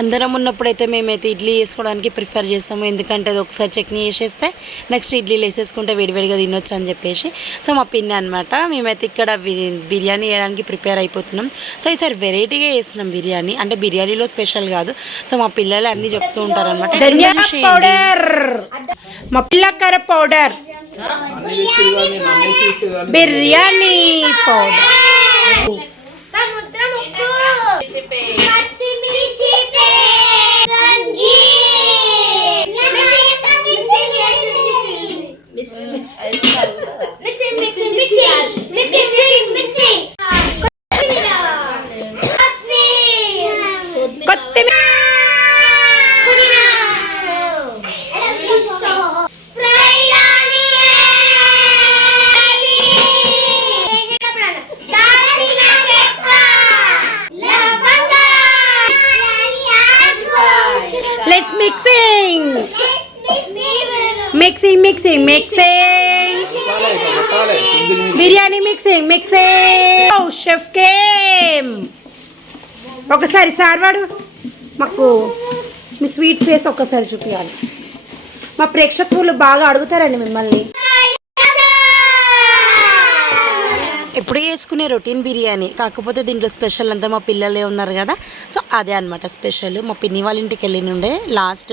అందరం ఉన్నప్పుడైతే మేమైతే ఇడ్లీ వేసుకోవడానికి ప్రిఫర్ చేస్తాము. ఎందుకంటే అది ఒకసారి చట్నీ వేసేస్తే నెక్స్ట్ ఇడ్లీలు వేసేసుకుంటే వేడివేడిగా తినొచ్చు అని చెప్పేసి. సో మా పిన్ని అనమాట. మేమైతే ఇక్కడ బిర్యానీ వేయడానికి ప్రిపేర్ అయిపోతున్నాం. సో ఈసారి వెరైటీగా వేస్తున్నాం బిర్యానీ. అంటే బిర్యానీలో స్పెషల్ కాదు. సో మా పిల్లలు అన్నీ చెప్తూ ఉంటారు అనమాట. ధనియా పౌడర్, మా పిల్లకర powder, biryani powder, let's mixing biryani mixing. Chef came. ఒకసారి సార్వాడు మాకు మీ స్వీట్ ఫేస్ ఒక్కసారి చూపించాలి. మా ప్రేక్షకులు బాగా అడుగుతారండి మిమ్మల్ని. ఎప్పుడు చేసుకునే రొటీన్ బిర్యానీ, కాకపోతే దీంట్లో స్పెషల్ అంతా మా పిల్లలే ఉన్నారు కదా. సో అదే అనమాట స్పెషల్. మా పిన్ని వాళ్ళ ఇంటికి వెళ్ళినుండే, లాస్ట్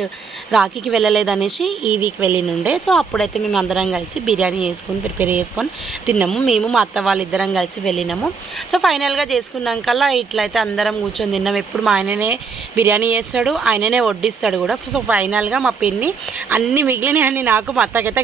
రాఖీకి వెళ్ళలేదనేసి ఈ వీక్ వెళ్ళినుండే. సో అప్పుడైతే మేము అందరం కలిసి బిర్యానీ చేసుకొని ప్రిపేర్ చేసుకొని తిన్నాము. మేము మా అత్త వాళ్ళిద్దరం కలిసి వెళ్ళినాము. సో ఫైనల్గా చేసుకున్నాకల్లా ఇట్లయితే అందరం కూర్చొని తిన్నాము. ఎప్పుడు మా ఆయననే బిర్యానీ చేస్తాడు, ఆయననే వడ్డిస్తాడు కూడా. సో ఫైనల్గా మా పిన్ని అన్ని మిగిలినవి నాకు మా అత్తకైతే